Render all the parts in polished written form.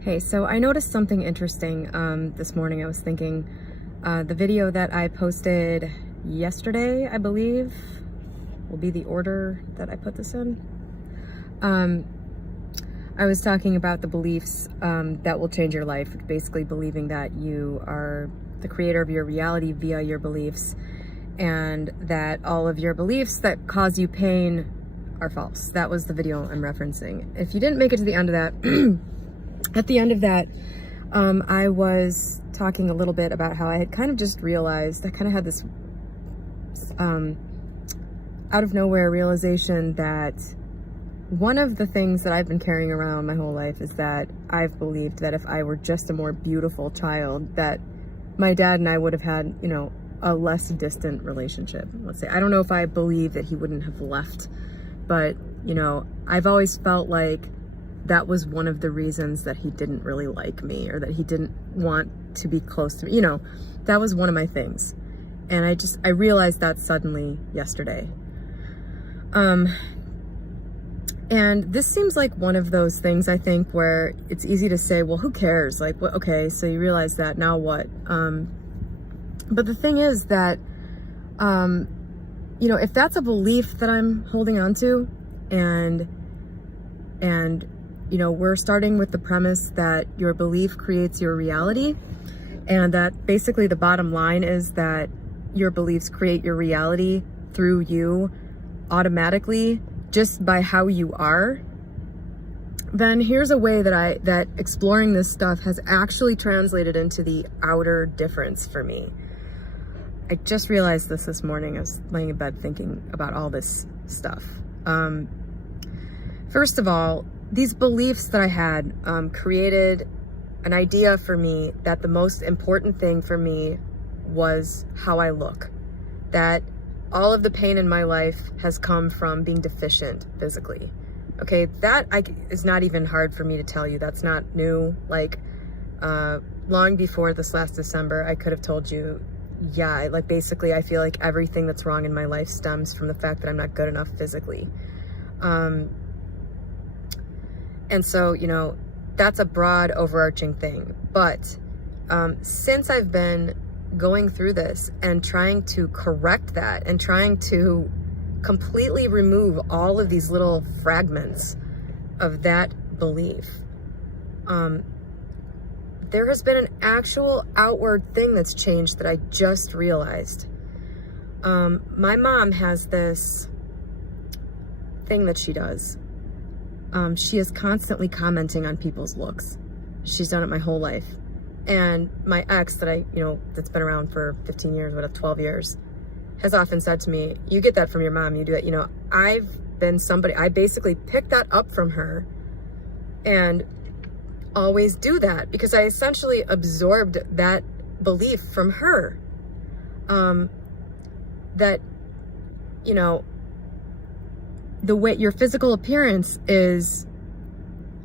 Hey, so I noticed something interesting this morning. I was thinking the video that I posted yesterday, I believe, will be the order that I put this in. I was talking about the beliefs that will change your life, basically believing that you are the creator of your reality via your beliefs, and that all of your beliefs that cause you pain are false. That was the video I'm referencing. If you didn't make it to the end of that, at the end of that, I was talking a little bit about how I had kind of just realized, I kind of had this out of nowhere realization that one of the things that I've been carrying around my whole life is that I've believed that if I were just a more beautiful child, that my dad and I would have had, you know, a less distant relationship. Let's say, I don't know if I believe that he wouldn't have left, but, you know, I've always felt like that was one of the reasons that he didn't really like me, or that he didn't want to be close to me. You know, that was one of my things. And I realized that suddenly yesterday. And this seems like one of those things, I think, where it's easy to say, well, who cares? Like, well, okay, so you realize that, now what? But the thing is that, you know, if that's a belief that I'm holding on to, and you know, we're starting with the premise that your belief creates your reality, and that basically the bottom line is that your beliefs create your reality through you automatically, just by how you are, then here's a way that exploring this stuff has actually translated into the outer difference for me. I just realized this morning. I was laying in bed thinking about all this stuff. First of all, these beliefs that I had created an idea for me that the most important thing for me was how I look. That all of the pain in my life has come from being deficient physically. Okay, that is not even hard for me to tell you. That's not new. Like, long before this last December, I could have told you, yeah, like basically I feel like everything that's wrong in my life stems from the fact that I'm not good enough physically. And so, you know, that's a broad overarching thing. But since I've been going through this and trying to correct that and trying to completely remove all of these little fragments of that belief, there has been an actual outward thing that's changed that I just realized. My mom has this thing that she does. She is constantly commenting on people's looks. She's done it my whole life. And my ex that's been around for 15 years, 12 years, has often said to me, you get that from your mom, you do that. You know, I basically picked that up from her and always do that because I essentially absorbed that belief from her. That, you know, the way your physical appearance is,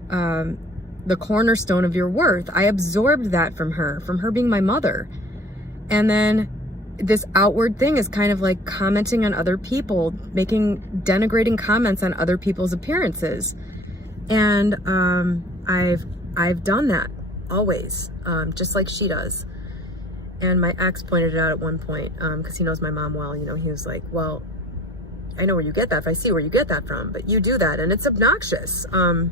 the cornerstone of your worth. I absorbed that from her being my mother. And then this outward thing is kind of like commenting on other people, making denigrating comments on other people's appearances. And I've done that always, just like she does. And my ex pointed it out at one point, because he knows my mom well. You know, he was like, well, I know where you get that. If I see where you get that from, but you do that and it's obnoxious. And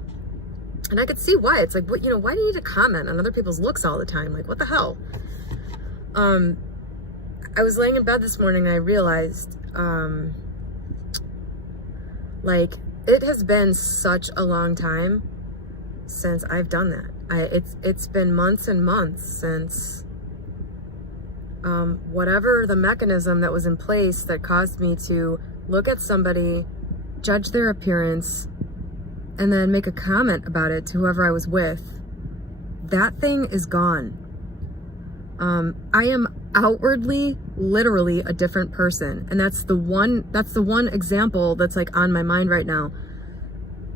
I could see why. It's like, what, you know, why do you need to comment on other people's looks all the time? Like, what the hell? I was laying in bed this morning and I realized, like, it has been such a long time since I've done that. It's been months and months since, whatever the mechanism that was in place that caused me to look at somebody, judge their appearance, and then make a comment about it to whoever I was with, that thing is gone. I am outwardly, literally a different person. And that's the one example that's like on my mind right now.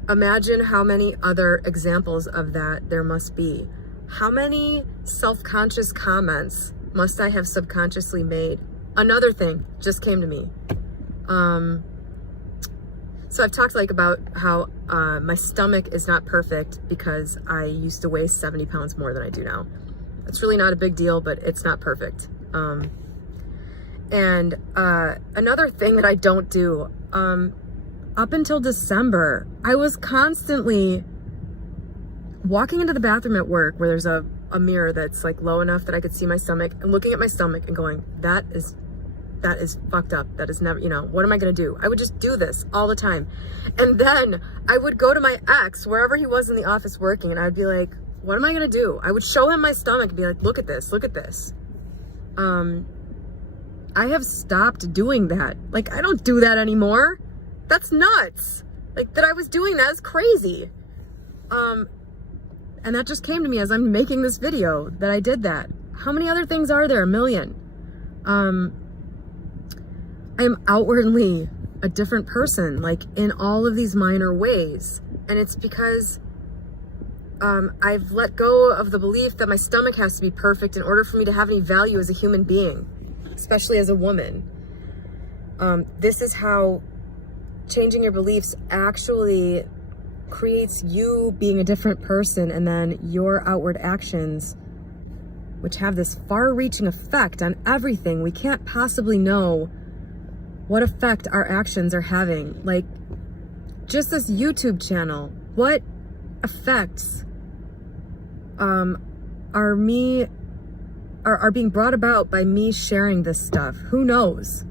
Imagine how many other examples of that there must be. How many self-conscious comments must I have subconsciously made? Another thing just came to me. So I've talked like about how my stomach is not perfect because I used to weigh 70 pounds more than I do now. It's really not a big deal, but it's not perfect. And another thing that I don't do, up until December, I was constantly walking into the bathroom at work where there's a mirror that's like low enough that I could see my stomach, and looking at my stomach and going, that is fucked up. That is never, what am I going to do? I would just do this all the time. And then I would go to my ex, wherever he was in the office working, and I'd be like, what am I going to do? I would show him my stomach and be like, look at this, look at this. I have stopped doing that. Like, I don't do that anymore. That's nuts. Like, that I was doing that is crazy. And that just came to me as I'm making this video, that I did that. How many other things are there? A million. I am outwardly a different person, like in all of these minor ways. And it's because I've let go of the belief that my stomach has to be perfect in order for me to have any value as a human being, especially as a woman. This is how changing your beliefs actually creates you being a different person, and then your outward actions, which have this far-reaching effect on everything. We can't possibly know what effect our actions are having. Like, just this YouTube channel, what effects are being brought about by me sharing this stuff? Who knows?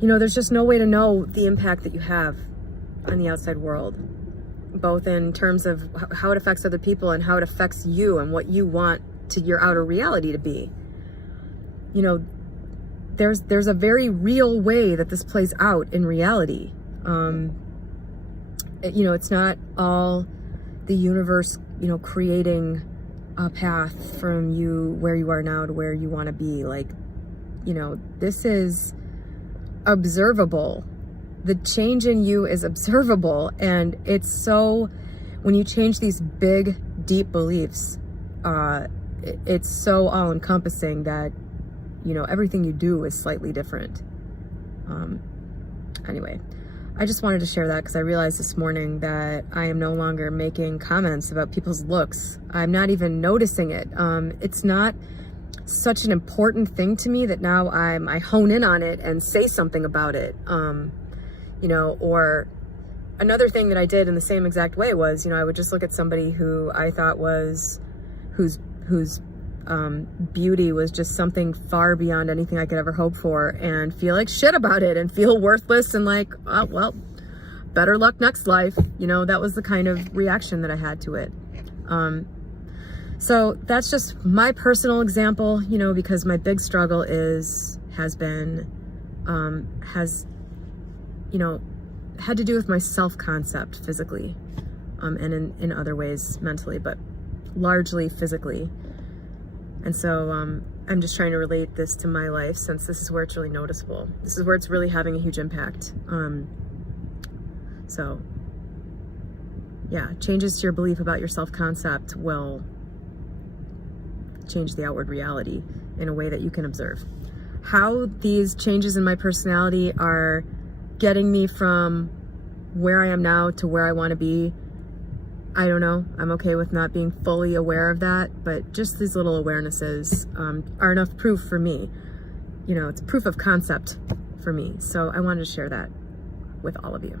There's just no way to know the impact that you have on the outside world, both in terms of how it affects other people and how it affects you and what you want to your outer reality to be. There's a very real way that this plays out in reality. It's not all the universe, creating a path from you where you are now to where you want to be. Like, this is observable. The change in you is observable, and it's so, when you change these big, deep beliefs, it's so all-encompassing that, everything you do is slightly different. Anyway, I just wanted to share that because I realized this morning that I am no longer making comments about people's looks. I'm not even noticing it. It's not such an important thing to me that now I hone in on it and say something about it. Or another thing that I did in the same exact way was, I would just look at somebody who I thought was, whose beauty was just something far beyond anything I could ever hope for, and feel like shit about it and feel worthless and like, oh, well, better luck next life. That was the kind of reaction that I had to it. So that's just my personal example, because my big struggle had to do with my self-concept physically, and in other ways mentally, but largely physically. And so I'm just trying to relate this to my life, since this is where it's really noticeable. This is where it's really having a huge impact. So yeah, changes to your belief about your self-concept will change the outward reality in a way that you can observe. How these changes in my personality are getting me from where I am now to where I want to be, I don't know. I'm okay with not being fully aware of that, but just these little awarenesses are enough proof for me. It's proof of concept for me. So I wanted to share that with all of you.